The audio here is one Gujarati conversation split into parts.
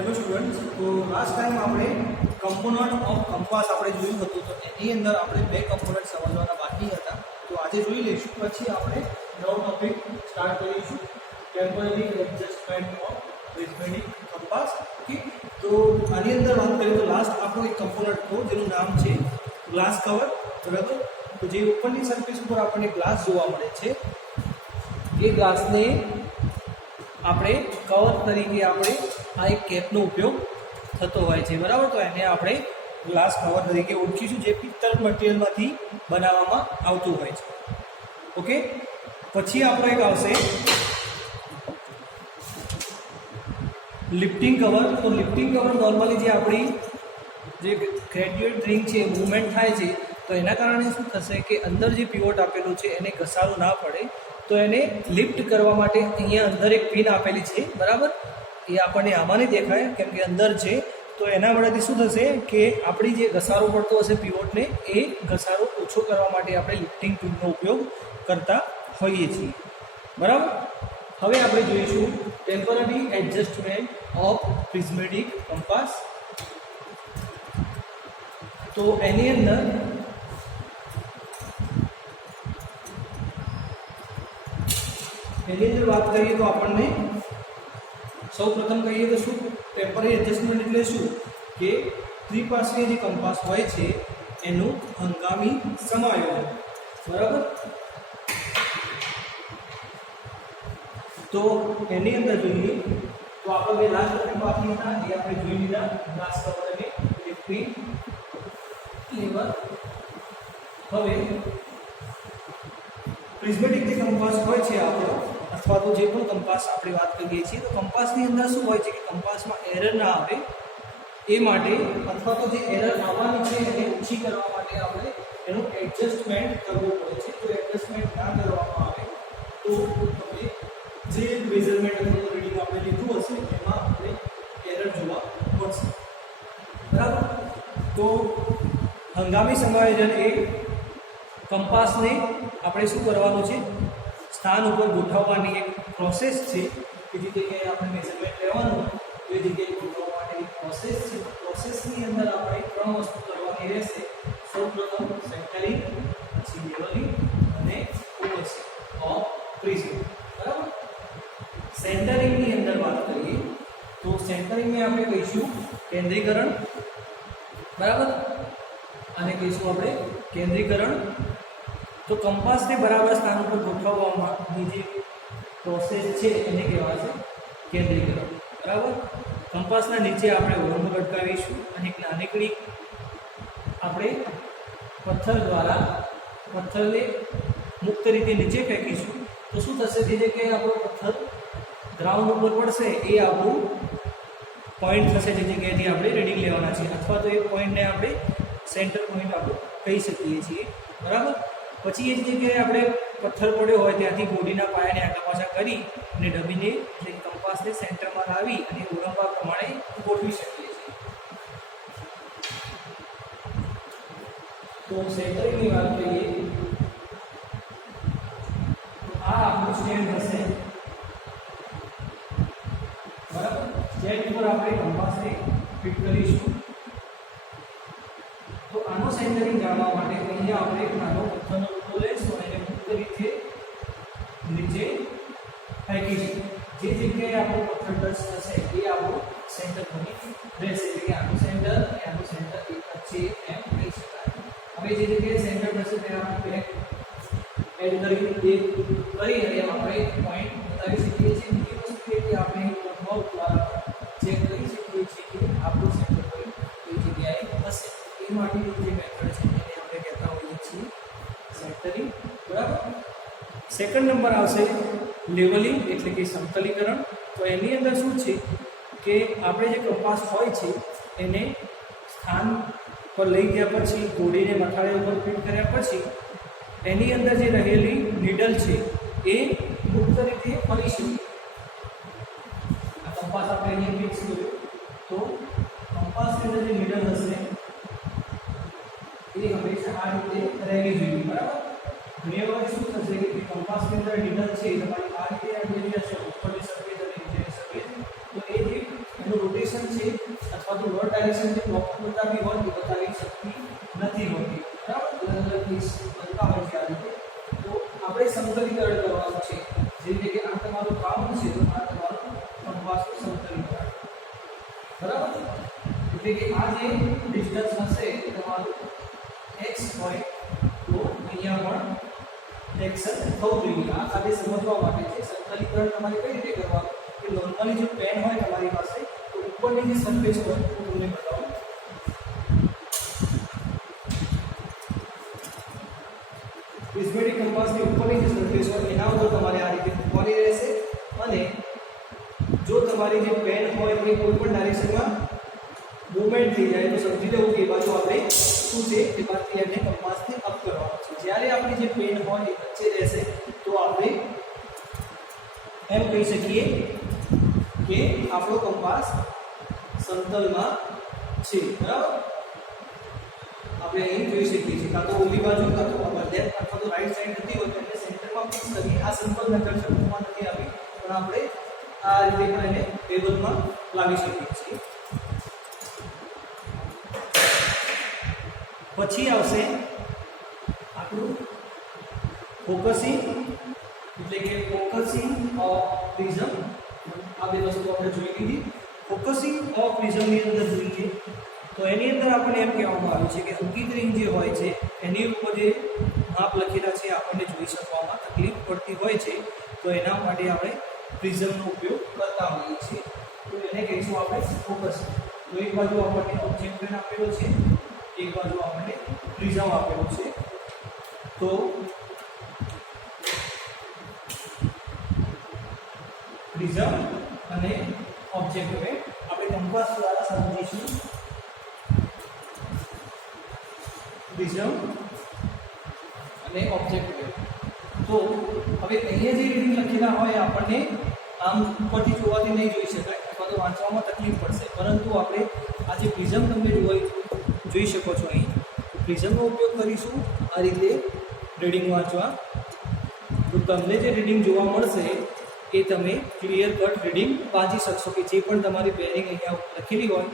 હેલો સ્ટુડન્ટ્સ, તો લાસ્ટ ટાઈમ આપણે કમ્પોનન્ટ ઓફ કમ્પાસ આપણે જોયું હતું, તો એની અંદર આપણે બે કમ્પોનન્ટ સમજવાના બાકી હતા. તો આજે જોઈ લઈશું, પછી આપણે નવો ટોપિક સ્ટાર્ટ કરીશું, temporary adjustment of prismatic compass. Okay, તો આની અંદર વાત કરીએ તો લાસ્ટ આપણો એક કમ્પોનન્ટ હતો જેનું નામ છે ગ્લાસ કવર. બરાબર, તો જે ઉપરની સરફેસ ઉપર આપણને ગ્લાસ જોવા મળે છે એ ગ્લાસને આપણે કવર તરીકે આપણે આ એક કેપનો ઉપયોગ થતો હોય છે. બરાબર, તો એને આપણે ગ્લાસ કવર તરીકે ઓળખીશું, જે પિત્તળ મટીરિયલમાંથી બનાવવામાં આવતું હોય છે. ઓકે, પછી આપણો એક આવશે લિફ્ટિંગ કવર. તો લિફ્ટિંગ કવર નોર્મલી જે આપણી જે ગ્રેજ્યુએટ રિંગ છે મૂવમેન્ટ થાય છે, તો એના કારણે શું થશે કે અંદર જે પીવોટ આપેલું છે એને ઘસારું ના પડે, તો એને લિફ્ટ કરવા માટે અહીંયા અંદર એક પિન આપેલી છે. બરાબર, એ આપણને આમાં નહીં દેખાય કેમ કે અંદર છે. તો એના વડેથી શું થશે કે આપણી જે ઘસારો પડતો હશે પીવોટને, એ ઘસારો ઓછો કરવા માટે આપણે લિફ્ટિંગ પિનનો ઉપયોગ કરતા હોઈએ છીએ. બરાબર, હવે આપણે જોઈશું temporary adjustment of prismatic compass. તો એની અંદર વાત કરીએ તો આપણને સૌ પ્રથમ કહીએ તો શું ટેમ્પરરી એડજસ્ટમેન્ટ એટલે શું કે ત્રિપાર્શ્વીય જે કંપાસ હોય છે એનું હંગામી સમાયોજન. બરાબર, તો એની અંદર જોઈએ તો આપણે લાસ્ટ ટોપિક બાકી હતા એ આપણે જોઈ લીધા, ગ્લાસ કવર અને લિફ્ટિંગ લેવલ. હવે પ્રિઝમેટિક જે કંપાસ હોય છે આપણો, અથવા તો જે પણ કંપાસ આપણે વાત કરીએ છીએ, તો કંપાસની અંદર શું હોય છે કે કંપાસમાં એરર ના આવે એ માટે, અથવા તો જે એરર આવવાની છે એને ઓછી કરવા માટે આપણે એનું એડજસ્ટમેન્ટ કરવું પડે છે. જો એડજસ્ટમેન્ટ ના કરવામાં આવે તો તમે જે મેઝરમેન્ટ અથવા રીડિંગ આપણે લીધું હશે એમાં આપણે એરર જોવા મળશે. બરાબર, તો હંગામી સમાયોજન એ કંપાસને આપણે શું કરવાનું છે, સ્થાન ઉપર ગોઠવવાની એક પ્રોસેસ છે કે જે જગ્યાએ આપણે મેઝરમેન્ટ લેવાનું એ જગ્યાએ ગોઠવવા માટેની પ્રોસેસ છે. પ્રોસેસની અંદર આપણે ત્રણ વસ્તુ કરવાની રહેશે. સૌપ્રથમ સેન્ટરિંગ, પછી લેવલિંગ અને ફોકસિંગ ઓફ પ્રિઝમ. બરાબર, સેન્ટરિંગની અંદર વાત કરીએ તો સેન્ટરિંગને આપણે કહીશું કેન્દ્રીકરણ. બરાબર, અને કહીશું આપણે કેન્દ્રીકરણ. તો કંપાસને બરાબર સ્થાન ઉપર ગોઠવવાની જે પ્રોસેસ છે એને કહેવાશે કેન્દ્રીકરણ. બરાબર, કંપાસના નીચે આપણે વર્મ લટકાવીશું અને એક નાનકડી આપણે પથ્થર દ્વારા પથ્થરને મુક્ત રીતે નીચે ફેંકીશું. તો શું થશે, જે જગ્યાએ આપણો પથ્થર ગ્રાઉન્ડ ઉપર પડશે એ આપણું પોઈન્ટ થશે, જે જગ્યાએથી આપણે રીડિંગ લેવાના છે, અથવા તો એ પોઈન્ટને આપણે સેન્ટર પોઈન્ટ આપણે કહી શકીએ છીએ. બરાબર, પછી એ જ જગ્યાએ આપણે પથ્થર પડ્યો હોય ત્યાંથી બોડીના પાયાને આગા પાછા કરી અને ડબીને એટલે કંપાસને સેન્ટરમાં લાવી અને ઓળંગવા પ્રમાણે ગોઠવી શકીએ છીએ. તો સેન્ટરિંગની વાત કરીએ તો આ આપણું સ્ટેન્ડ હશે. બરાબર, સ્ટેન્ડ ઉપર આપણે કંપાસને ફિટ કરીશું. તો આનો સેન્ટરિંગ જાણવા માટે અહીંયા આપણે એક નાનો પથ્થરનો ટુકડો લઈશું અને મુક્ત રીતે નીચે ફેંકીશું. જે જગ્યાએ આપણો પથ્થર ટચ થશે એ આપણું સેન્ટર બની રહેશે. એટલે કે આનું સેન્ટર અને આનું સેન્ટર એક જ છે એમ કહી શકાય. હવે જે જગ્યાએ સેન્ટર થશે ત્યાં આપણે એડ કરી અને આપણે પોઈન્ટ બતાવી શકીએ છીએ. બીજી વસ્તુ એ કે આપણે માઉસ દ્વારા ચેક કરી શકીએ છીએ કે આપણું સેન્ટર પોઈન્ટ કઈ જગ્યાએ હશે. એ માટેની જે મેથડ છે એને આપણે કહેતા હોઈએ છીએ સેન્ટરિંગ. બરાબર, સેકન્ડ નંબર આવશે લેવલિંગ એટલે કે સમતલીકરણ. તો એની અંદર શું છે કે આપણે જે કંપાસ હોય છે એને સ્થાન પર લઈ ગયા પછી ઘોડીને મથાળે ઉપર ફિટ કર્યા પછી એની અંદર જે રહેલી નીડલ છે એ મુક્ત રીતે ફરી શકે. આ કંપાસ આપણે અહીંયા ફિક્સ કર્યો તો કંપાસની અંદર જે નીડલ હશે એ હંમેશા આ રીતે રહેવી જોઈએ. બરાબર, ઘણી વાર શું થશે કે કંપાસની અંદર નીડલ છે તમારી આ રીતે આગળ જશે ઉપરની સરફેસ અને નીચેની સરફેસ, તો એ જે એનું રોટેશન ડિરેક્શન છે અથવા તો નોર્થ ડાયરેક્શન જે પ્રોપર બતાવી હોય એ બતાવી શકતી નથી હોતી, બરાબર? અલગ અલગ કેસ બનતા હોય છે આ રીતે. તો આપણે સમતલીકરણ કરવાનું છે, જે રીતે કે આ તમારું ગ્રાઉન્ડ છે તો આ તમારું કંપાસનું સમતલીકરણ, બરાબર? એટલે કે આ જે ડિસ્ટન્સ હશે એ તમારું x હોય તો અહીંયા પણ એક્શન થવું જોઈએ. આ ખાલી સમજવા માટે છે. સમતલીકરણ તમારે કઈ રીતે કરવાનું કે નોર્મલી જો પેન હોય તમારી પાસે તો ઉપરની જે સરફેસ હોય હું તમને બતાવું. પ્રિઝમેટિક કંપાસની ઉપરની જે સરફેસ હોય એના ઉપર તમારે આ રીતે મૂકવાની રહેશે અને જો તમારી જે પેન હોય એ કોઈ પણ ડાયરેક્શનમાં મૂવમેન્ટ થઈ જાય તો સમજી લેવું કે એ બાજુ આપણે શું છે એ બાજુથી એને કંપાસને અપ કરવાનો છે. જ્યારે આપણી જે પેન હોય એ વચ્ચે રહેશે તો આપણે એમ કહી શકીએ કે આપણો કંપાસ સમતલમાં છે, બરાબર? આપણે અહીં જોઈ શકીએ છીએ કાં તો ઓલી બાજુ કાં તો લેફ્ટ અથવા તો રાઈટ સાઈડ નથી હોય તો એને સેન્ટરમાં ફિક્સ કરીએ. આ સિમ્પલ મેથડ છે, ટૂંકમાં નથી આવી, પણ આપણે આ રીતે પણ એને ટેબલમાં લાવી શકીએ છીએ. પછી આવશે આપણું ફોકસિંગ, એટલે કે ફોકસિંગ ઓફ પ્રિઝમ. આ બે વસ્તુ આપણે જોઈ લીધી. ફોકસિંગ ઓફ પ્રિઝમની અંદર જોઈએ તો એની અંદર આપણને એમ કહેવામાં આવ્યું છે કે અંકિત રિંગ જે હોય છે એની ઉપર જે માપ લખેલા છે આપણને જોઈ શકવામાં તકલીફ પડતી હોય છે, તો એના માટે આપણે પ્રિઝમનો ઉપયોગ કરતા હોઈએ છીએ. તો એને કહીશું આપણે ફોકસિંગ. તો એક બાજુ આપણને ઓબ્જેક્ટ પેન આપેલો છે, એક બાજુ આપણને પ્રિઝમ આપેલું છે. તો પ્રિઝમ અને ઓબ્જેક્ટ પેન આપણે કંપાસ દ્વારા સમજીશું. પ્રિઝમ અને ઓબ્જેક્ટ પેન. તો હવે અહીંયા જે રીડિંગ લખેલા હોય આપણને આમ ઉપરથી જોવાથી નહીં જોઈ શકાય અથવા તો વાંચવામાં તકલીફ પડશે, પરંતુ આપણે આ જે પ્રિઝમ તમને જોઈ શકો છો અહીં, પ્રિઝમનો ઉપયોગ કરીશું આ રીતે રીડિંગ વાંચવા. તો તમને જે રીડિંગ જોવા મળશે એ તમે ક્લિયર કટ રીડિંગ વાંચી શકશો, કે જે પણ તમારી બેરિંગ અહીંયા લખેલી હોય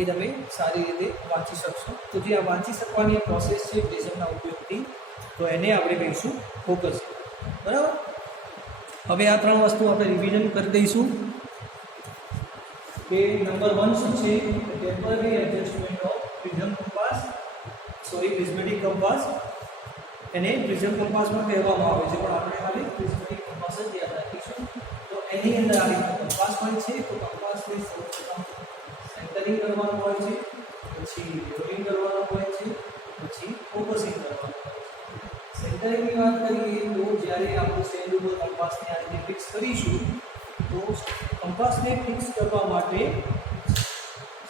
એ તમે સારી રીતે વાંચી શકશો. તો જે આ વાંચી શકવાની પ્રોસેસ છે પ્રિઝમના ઉપયોગથી, તો એને આપણે કહીશું ફોકસ, બરાબર? હવે આ ત્રણ વસ્તુ આપણે રિવિઝન કરી દઈશું કે નંબર 1 શું છે? Temporary adjustment of prism compass, prismatic compass. એને પ્રિઝમ કંપાસમાં કહેવામાં આવે છે, પણ આપણે ખાલી પ્રિઝમેટિક કંપાસ જ યાદ રાખીશું. તો એની અંદર આ રીતે કંપાસ હોય છે, તો કંપાસને સૌપ્રથમ સેન્ટરિંગ કરવાનું હોય છે, પછી રોલિંગ કરવાનું હોય છે, પછી ફોકસિંગ કરવાનું હોય છે. સેન્ટરિંગની વાત કરીએ તો જ્યારે આપણે સ્ટેન્ડ ઉપર કંપાસને આ રીતે ફિક્સ કરીશું તો કંપાસને ફિક્સ કરવા માટે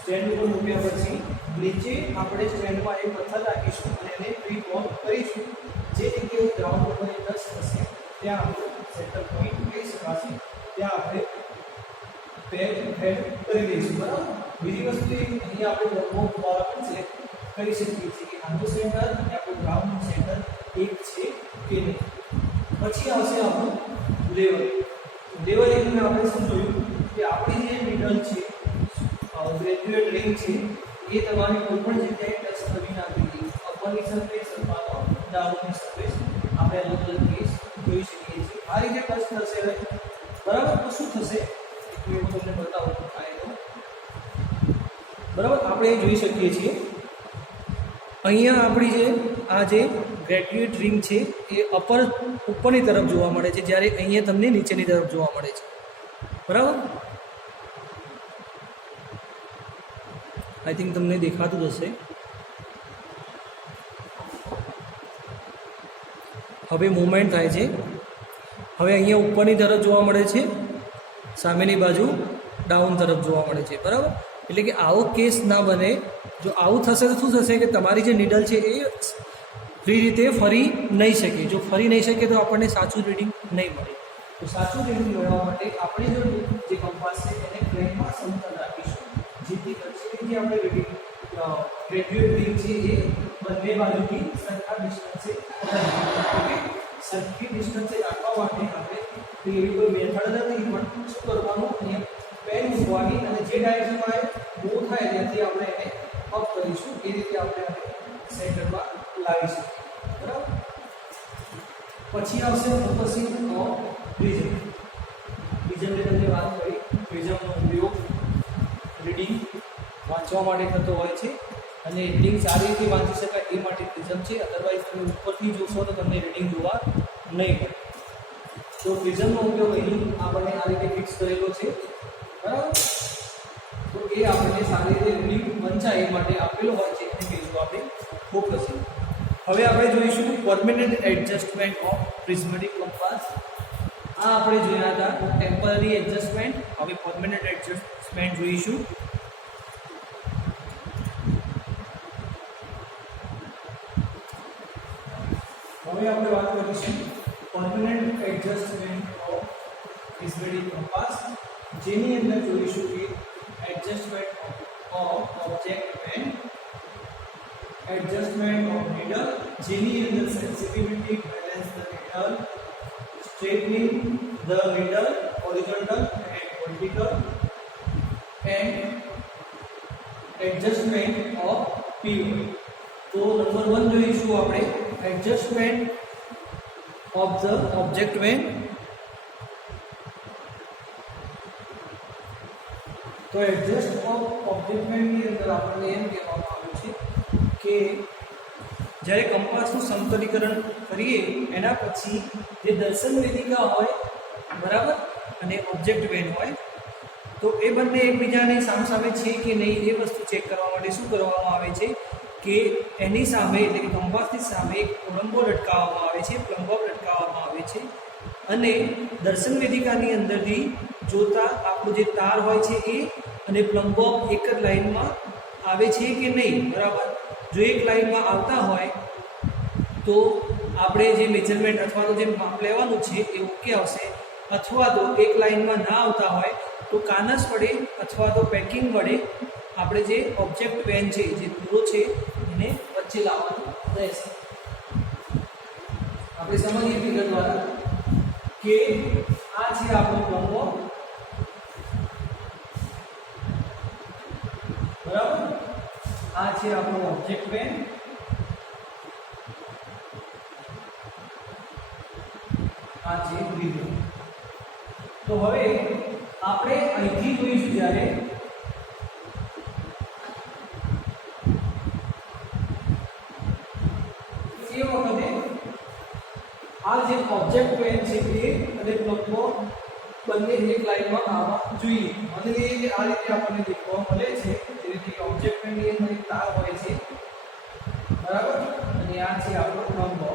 સ્ટેન્ડ ઉપર મૂક્યા પછી નીચે આપણે સ્ટેન્ડમાં એક પથ્થર રાખીશું અને એને પ્રી બોલ કરીશું. જે જગ્યાએ ગ્રાઉન્ડ ઉપર ટચ થશે ત્યાં આપણે સેન્ટર પોઈન્ટ કહી શકાશે, ત્યાં આપણે પેન હેડ કરી દઈશું, બરાબર? બીજી વસ્તુ અહીંયા આપણે બહુ બરાબર છે કરી શકીએ છીએ કે આનું સેન્ટર અને આપણું ગ્રાઉન્ડનું સેન્ટર એક છે કે નહીં. પછી આવશે આપણું લેવલ. લેવલિંગમાં આપણે શું જોયું કે આપણી જે મિડલ છે ગ્રેજ્યુએટ રિંગ છે એ તમારી કોઈ પણ જગ્યાએ ટચ કરી નાખી, અપરની સરફેસ અથવા ડાઉનની સરફેસ આપણે અલગ અલગ કેસ જોઈ શકીએ છીએ. આ રીતે ટચ થશે, બરાબર? તો શું થશે હું તમને બતાવું થાય તો, બરાબર? આપણે એ જોઈ શકીએ છીએ અહીંયા આપણી જે આ જે ગ્રેજ્યુએટ રિંગ છે એ ઉપરની તરફ જોવા મળે છે, જ્યારે અહીંયા તમને નીચેની તરફ જોવા મળે છે, બરાબર? આઈ થિંક તમને દેખાતું જ હશે. હવે મૂવમેન્ટ થાય છે. હવે અહીંયા ઉપરની તરફ જોવા મળે છે, સામેની બાજુ ડાઉન તરફ જોવા મળે છે, બરાબર? એટલે કે આવો કેસ ના બને. જો આવું થશે તો શું થશે કે તમારી જે નીડલ છે એ ફ્રી રીતે ફરી નહીં શકે. જો ફરી નહીં શકે તો આપણને સાચું રીડિંગ નહીં મળે. તો સાચું રીડિંગ મેળવવા માટે આપણે જે કંપાસ છે એને પ્લેનમાં સમતલ રાખીશું, જેથી કરીને જે આપણે રીડિંગ ગ્રેજ્યુએટ રિંગ છે એ બંને બાજુથી સરખા ડિસ્ટન્સે સરખી ડિસ્ટન્સે રાખવા માટે આપણે એવી કોઈ મેથડ નથી, પણ શું કરવાનું, અહીંયા પેન મૂકવાની અને જે ડાયરેક્શનમાં મૂવ થાય ત્યાંથી આપણે એને અપ કરીશું, એ રીતે આપણે સેન્ટરમાં લાવીશું. બરાબર. પછી આવશે ફોકસિંગ ઓફ પ્રિઝમ. પ્રિઝમની તમને વાત કરી, પ્રિઝમનો ઉપયોગ રીડિંગ વાંચવા માટે થતો હોય છે અને રીડિંગ સારી રીતે વાંચી શકાય એ માટે પ્રિઝમ છે. અદરવાઇઝ તમે ઉપરથી જોશો તો તમને રીડિંગ જોવા નહીં મળે. તો પ્રિઝમનો ઉપયોગ અહીં આપણને આ રીતે ફિક્સ કરેલો છે. બરાબર. તો એ આપણને સારી રીતે રીડિંગ વંચાય એ માટે આપેલો હોય છે, એને કહીશું આપણે ફોકસિંગ. હવે આપણે જોઈશું permanent adjustment of prismatic compass. આ આપણે જોયા હતા ટેમ્પરરી એડજસ્ટમેન્ટ. હવે પરમેનન્ટ એડજસ્ટમેન્ટ જોઈશું. હવે આપણે વાત કરીશું permanent adjustment of prismatic compass, જેની અંદર જોઈશું કે adjustment of object vane, adjustment of needle, જેની અંદર sensitivity, balance the needle, straightening the needle horizontal and vertical, and adjustment of pivot. તો નંબર 1 જોઈશું આપણે adjustment of the object vane. તો એડજસ્ટ ઓફ ઓબ્જેક્ટ વેનની અંદર આપણને એમ કહેવામાં આવ્યું છે કે જ્યારે કંપાસનું સમતલીકરણ કરીએ એના પછી જે દર્શન વેદિકા હોય, બરાબર, અને ઓબ્જેક્ટ વેન હોય, તો એ બંને એકબીજાની સામસામે છે કે નહીં એ વસ્તુ ચેક કરવા માટે શું કરવામાં આવે છે કે એની સામે એટલે કે કંપાસની સામે એક પ્લમ્બો લટકાવવામાં આવે છે, પ્લમ્બો લટકાવવામાં આવે છે અને દર્શન વેદિકાની અંદરથી જોતા આપણું જે તાર હોય છે એ અને પ્લમ્બો એક જ લાઈનમાં આવે છે કે નહીં. બરાબર. જો એક લાઈનમાં આવતા હોય તો આપણે જે મેજરમેન્ટ અથવા તો જે માપ લેવાનું છે એ ઓકે આવશે, અથવા તો એક લાઈનમાં ના આવતા હોય તો કાનસ વડે અથવા તો પેકિંગ વડે આપણે જે ઓબ્જેક્ટ પેન છે, જે પૂરો છે, એને વચ્ચે લાવવાનું રહેશે. આપણે સમજીએ ફિગર દ્વારા કે આ છે આપણો પ્લમ્બો, બરાબર, આ છે આપણો ઓબ્જેક્ટ પેન, આ છે પ્રિઝમ. તો હવે આપણે અહીંથી જોઈશું જ્યારે એ વખતે આ જે ઓબ્જેક્ટ પેન છે એ અને પ્લમ્બો બંને એક લાઈનમાં આવવા જોઈએ. અને એ આ રીતે આપણને દેખવા મળે છે, જે રીતે ઓબ્જેક્ટ પેનની અંદર એક તાર હોય છે, બરાબર, અને આ છે આપણો પ્લમ્બો.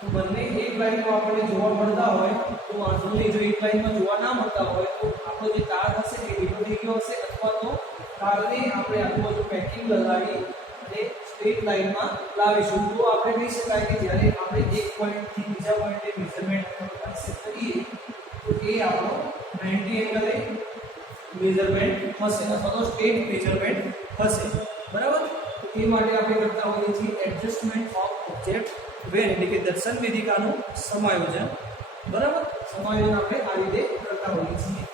તો બંને એક લાઈનમાં આપણને જોવા મળતા હોય તો વાંધો નહીં. જો એક લાઈનમાં જોવા ના મળતા હોય તો આપણો જે તાર હશે એ ઢીલો થઈ ગયો હશે, અથવા તો તારને આપણે આજુબાજુ પેકિંગ લગાવી અને સ્ટ્રેટ લાઈનમાં લાવીશું. તો આપણે કહી શકાય કે જ્યારે આપણે એક પોઈન્ટથી બીજા પોઈન્ટે મેઝરમેન્ટ કન્સેપ્ટ કરીએ તો એ આપણો 90 એંગલે મેઝરમેન્ટ હશે અથવા તો સ્ટ્રેટ મેઝરમેન્ટ હશે. બરાબર. એ માટે આપણે કરતા હોઈએ છીએ એડજસ્ટમેન્ટ ઓફ ઓબ્જેક્ટ વેન, એટલે કે દર્શન વેદિકાનું સમાયોજન. બરાબર. સમાયોજન આપણે આ રીતે કરતા હોઈએ છીએ.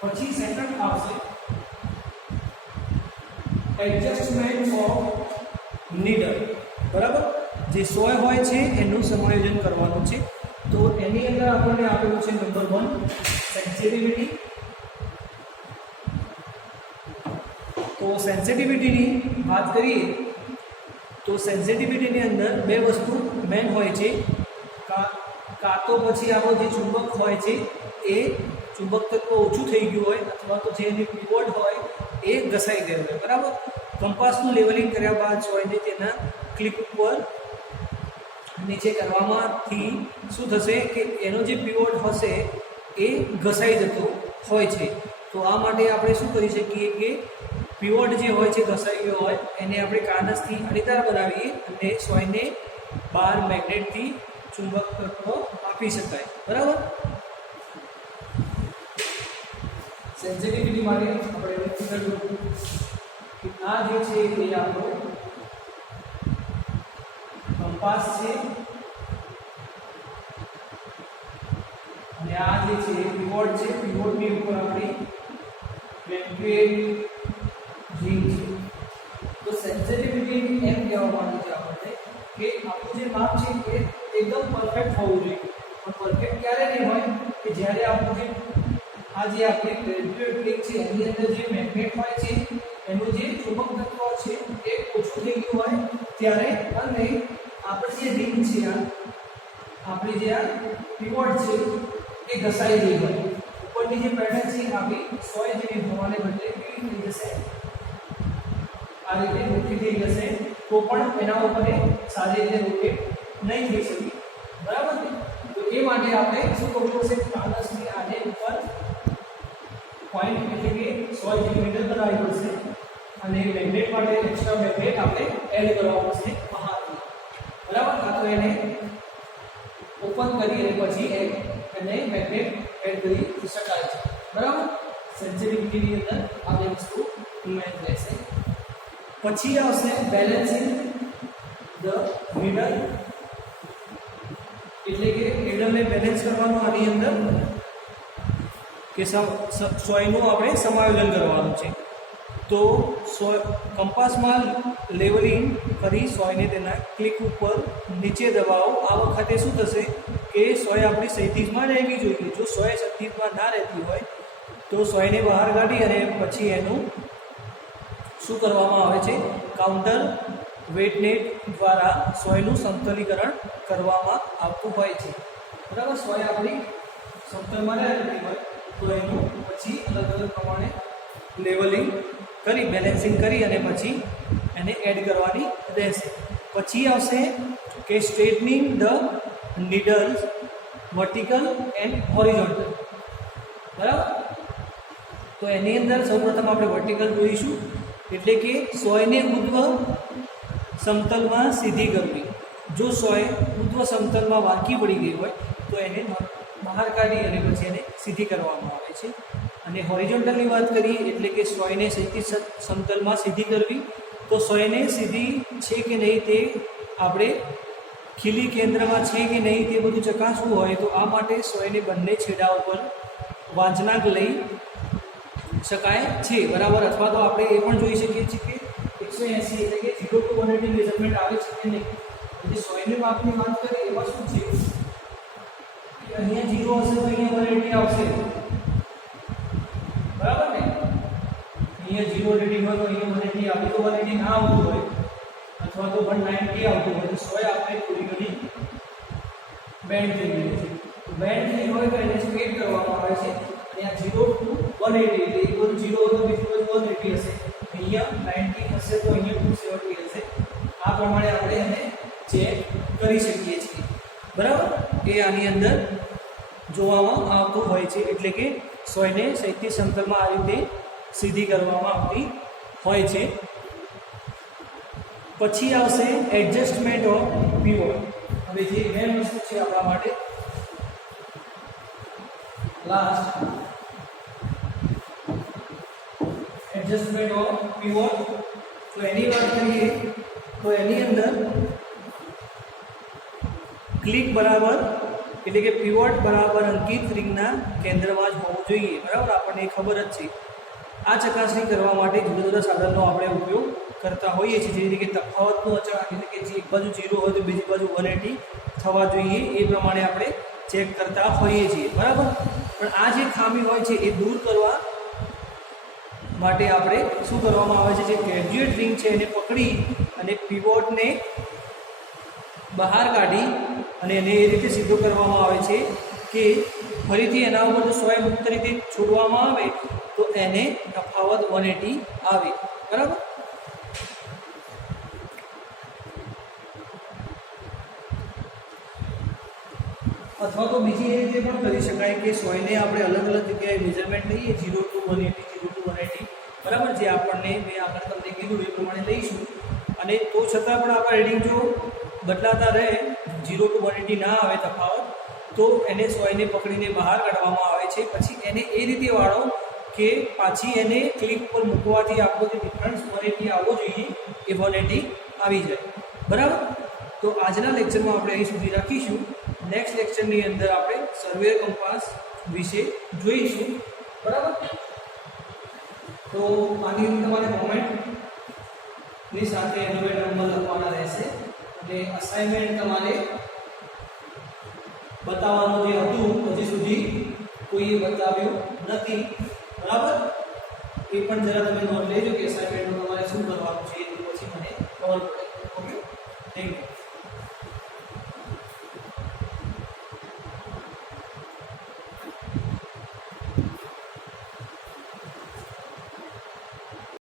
પછી સેકન્ડ આવશે એડજસ્ટમેન્ટ ઓફ નીડલ. બરાબર. જે સોય હોય છે એનું સમાયોજન કરવાનું છે. તો એની અંદર આપણને આપેલું છે નંબર 1 સેન્સિટિવિટી. તો સેન્સિટિવિટીની વાત કરીએ તો સેન્સિટિવિટીની અંદર બે વસ્તુ મેન હોય છે. કાં તો પછી આપણો જે ચુંબક હોય છે એ ચુંબક તત્વ ઓછું થઈ ગયું હોય, અથવા તો જે એની પીવોટ હોય એ ઘસાઈ ગયો હોય. બરાબર. કંપાસનું લેવલિંગ કર્યા બાદ સોયને તેના ક્લિપ ઉપર નીચે કરવામાંથી શું થશે કે એનો જે પીવોટ હશે એ ઘસાઈ જતો હોય છે. તો આ માટે આપણે શું કરી શકીએ કે પીવોટ જે હોય છે ઘસાઈ ગયો હોય એને આપણે કાનસથી અણીદાર બનાવીએ અને સોયને બહાર મેગ્નેટથી ચુંબક તત્વ આપી શકાય. બરાબર. સેન્સિટિવિટી માટે આપણે એવું કીધું કે આ જે છે એ આપણો કંપાસ છે અને આ જે છે પીવોટ છે, પીવોટની ઉપર આપણી મેગ્નેટ રિંગ છે. તો સેન્સિટિવિટી એમ કહેવા માંગે છે આપણને કે આપણું જે માપ છે એ એકદમ પરફેક્ટ હોવું જોઈએ. પણ પરફેક્ટ ક્યારે નહીં હોય કે જ્યારે આપણું જે આ જે આપણી મેગ્નેટ રિંગ છે એની અંદર જે મેગ્નેટ હોય છે એનું જે ચુંબક તત્વ છે એ ઓછું થઈ ગયું હોય ત્યારે, અને આપણી જે રિંગ છે આપણી જે આ પીવોટ છે એ ઘસાઈ ગઈ હોય. ઉપરની જે પેટર્ન છે આપણી સોય જેવી હોવાને બદલે કેવી થઈ જશે, આ રીતે ઊંચી થઈ જશે, તો પણ એના ઉપર સારી રીતે રોટેટ નહીં થઈ શકે. બરાબર ને? તો એ માટે આપણે શું કરવું પડશે, કાગળની આને ઉપર પોઈન્ટ એટલે કે 100 સેન્ટીમીટર બનાવવી પડશે અને મેગ્નેટ માટે એક્સ્ટ્રા મેગ્નેટ આપણે એડ કરવા પડશે બહારથી. બરાબર? આ તો એને ઓપન કરી અને પછી એને મેગ્નેટ એડ કરી શકાય છે. બરાબર? સેન્સિટિવિટીની અંદર આ બે વસ્તુ ઇમેજ રહેશે. પછી આવશે બેલેન્સિંગ ધ નીડલ, એટલે કે નીડલને બેલેન્સ કરવાનું આની અંદર કે સોયનું આપણે સમાયોજન કરવાનું છે. તો કંપાસમાં લેવલિંગ કરી સોયને તેના ક્લિક ઉપર નીચે દબાવો. આ વખતે શું થશે કે સોય આપણી સૈતીજમાં રહેવી જોઈએ. જો સોય સૈતીજમાં ના રહેતી હોય તો સોયને બહાર કાઢી અને પછી એનું શું કરવામાં આવે છે, કાઉન્ટર વેટનેટ દ્વારા સોયનું સમતલીકરણ કરવામાં આવતું હોય છે. બરાબર? સોય આપણી સમતલમાં રહેતી હોય તો એનું પછી અલગ અલગ પ્રમાણે લેવલિંગ કરી, બેલેન્સિંગ કરી અને પછી એને એડ કરવાની રહેશે. પછી આવશે કે straightening the needles vertical and horizontal. બરાબર? તો એની અંદર સૌપ્રથમ આપણે વર્ટિકલ જોઈશું, એટલે કે સોયને ઉર્ધ્વ સમતલમાં સીધી કરવી. જો સોય ઉર્ધ્વ સમતલમાં વાંકી પડી ગઈ હોય તો એને બહાર કાઢી અને પછી એને સીધી કરવામાં આવે છે. અને હોરિઝોન્ટલની વાત કરીએ એટલે કે સોયને ક્ષિતિજ સમતલમાં સીધી કરવી. તો સોયને સીધી છે કે નહીં તે આપણે ખીલી કેન્દ્રમાં છે કે નહીં તે બધું ચકાસવું હોય તો આ માટે સોયને બંને છેડા ઉપર વાંચનાંક લઈ શકાય છે. બરાબર? અથવા તો આપણે એ પણ જોઈ શકીએ છીએ કે 180 એટલે કે 0 to 180 મેઝરમેન્ટ આવે છે કે નહીં. એટલે સોયની માપની વાત કરીએ એમાં શું છે કે અહીંયા 0 હશે તો અહીંયા 180 આવશે. બરાબર ને? અહીંયા 0 રેટિંગ હોય તો અહીંયા 180 આવે. તો 180 ના આવતું હોય અથવા તો 190 આવતું હોય તો સોય આપણે થોડી ઘણી બેન્ડ થઈ ગઈ છે. બેન્ડ થઈ હોય તો એને સ્ટ્રેટ કરવામાં આવે છે. અહીંયા 0 to 180 એટલે એક બાજુ 0 હોય તો બીજી બાજુ 180 હશે. અહીંયા 90 હશે તો અહીંયા 270 હશે. આ પ્રમાણે આપણે એને ચેક કરી શકીએ છીએ. બરાબર? એ આની અંદર જોવામાં આવતું હોય છે. એટલે કે સોયને ક્ષિતિજ સમતલમાં આ રીતે સીધી કરવામાં આવતી હોય છે. પછી આવશે એડજસ્ટમેન્ટ ઓફ પીવોટ. હવે જે મેન વસ્તુ છે આપણા માટે લાસ્ટ, એડજસ્ટમેન્ટ ઓફ પીવોટ. તો એની વાત કરીએ તો એની અંદર ક્લિક બરાબર એટલે કે પીવોટ બરાબર અંકિત રિંગના કેન્દ્રમાં જ હોવું જોઈએ. બરાબર? આપણને ખબર જ છે. આ ચકાસણી કરવા માટે જુદા જુદા સાધનનો આપણે ઉપયોગ કરતા હોઈએ છીએ. જેવી રીતે તફાવતનું અચળાંક એટલે કે જે એક બાજુ 0 હોય તો બીજી બાજુ 180 થવા જોઈએ એ પ્રમાણે આપણે ચેક કરતા હોઈએ છીએ. બરાબર? પણ આ જે ખામી હોય છે એ દૂર કરવા માટે આપણે શું કરવામાં આવે છે, જે ગ્રેજ્યુએટ રિંગ છે એને પકડી અને પીવોટને બહાર કાઢી અને એને એ રીતે સીધો કરવામાં આવે છે કે ફરીથી એના ઉપર જો સોય મુક્ત રીતે છોડવામાં આવે તો એને તફાવત 180 આવે. બરાબર? અથવા તો બીજી એ રીતે પણ કરી શકાય કે સોયને આપણે અલગ અલગ જગ્યાએ મેઝરમેન્ટ લઈએ 0 to 180, 0 to 180. બરાબર? જે આપણને મેં આગળ તમને કીધું એ પ્રમાણે લઈશું. અને તો છતાં પણ આપણા રીડિંગ જો બદલાતા રહે, 0 to 180 ના આવે તફાવત, તો એને સોયને પકડીને બહાર કાઢવામાં આવે છે. પછી એને એ રીતે વાળો કે પાછી એને ક્લિપ પર મૂકવાથી આપણો જે ડિફરન્સ 180 આવવો જોઈએ એ 180 આવી જાય. બરાબર? તો આજના લેક્ચરમાં આપણે અહીં સુધી રાખીશું. નેક્સ્ટ લેક્ચરની અંદર આપણે સર્વેયર કંપાસ વિશે જોઈશું. બરાબર. તો આની અંદર તમારે કોમેન્ટની સાથે એનોવેટ નંબર લખવાના રહેશે. એટલે અસાઇનમેન્ટ તમારે બતાવવાનું જે હતું હજી સુધી કોઈએ બતાવ્યું નથી. બરાબર. એ પણ જરા તમે નોંધ લેજો કે અસાઇનમેન્ટમાં તમારે શું કરવાનું છે એ પછી મને ખબર પડે.